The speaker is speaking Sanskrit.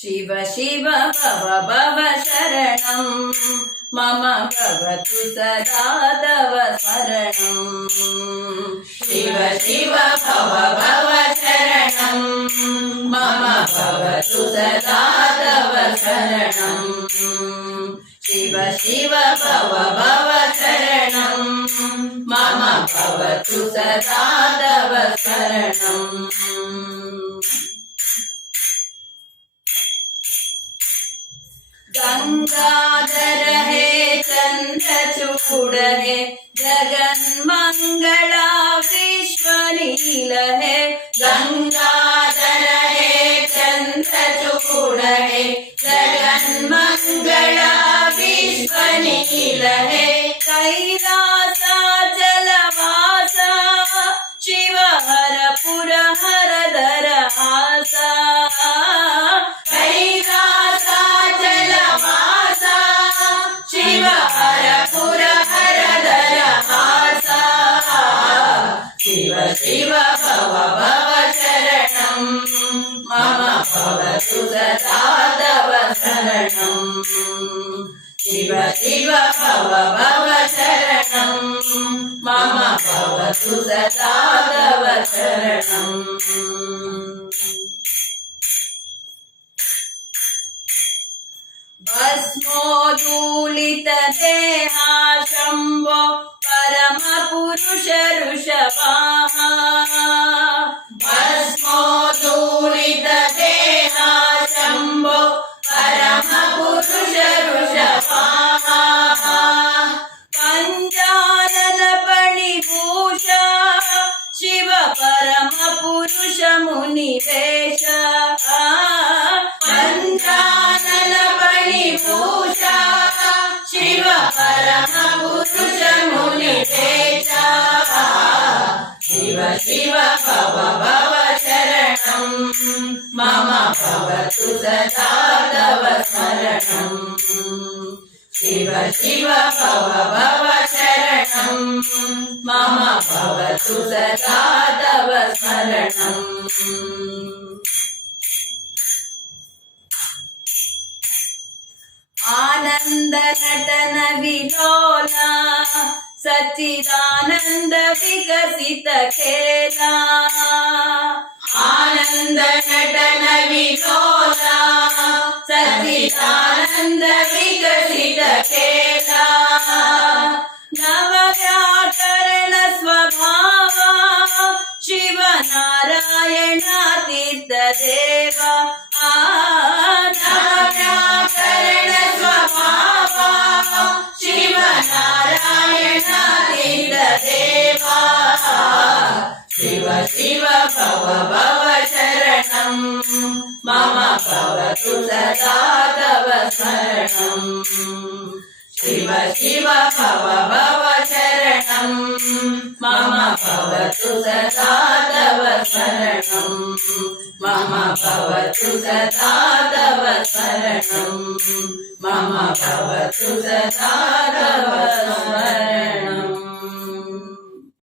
शिव शिव भव भव शरणं मम भवतु सदा तव शरणं। शिव शिव भव भव शरणं मम भवतु सदा तव शरणं। शिव शिव भव भव शरणं मम भवतु सदा तव शरणं। गंगाधर हे चंद्रचूड़ हे जगन्मंगला विश्वनील हे। गंगाधर हे चंद्रचूड़ हे जगन्मंगला विश्वनील हे। कैलासाचलवासा शिव हर पुर हर धर आसा। शिव हर पुर हर धर आसा। शिव शिव भव भव शरणं मम भवतु सदा तव शरणं। शिव शिव भव भव शरणं मम भवतु सदा तव शरणं। भस्मोद्धूलित देहा शम्भो परम पुरुष ऋषभाः। भस्मोद्धूलित देहा शम्भो परम पुरुष ऋषभाः। पञ्चानन फणिभूषा शिव परम पुरुष मुनिवेश। पञ्चानन फणिभूषा शिव परम पुरुष मुनिवेश। शिव शिव भव भव शरणं मम भवतु सदा तव शरणं। शिव शिव भव भव शरणं मम भवतु सदा तव शरणं। आनंद नटन विलोला सच्चिदानंद विकसित खेला। आनंद नटन विलोला सच्चिदानंद विकसित खेला। नव व्याकरण स्वभावा शिव नारायण तीर्थ देवा। नव व्याकरण स्वभावा शिव नारायण तीर्थ देवा। शिव शिव भव भव शरणं मम भवतु सदा तव शरणं। शिव शिव भव भव शरणं मम भवतु सदा तव शरणं। मम भवतु सदा तव शरणं। मम भवतु सदा तव शरणम्।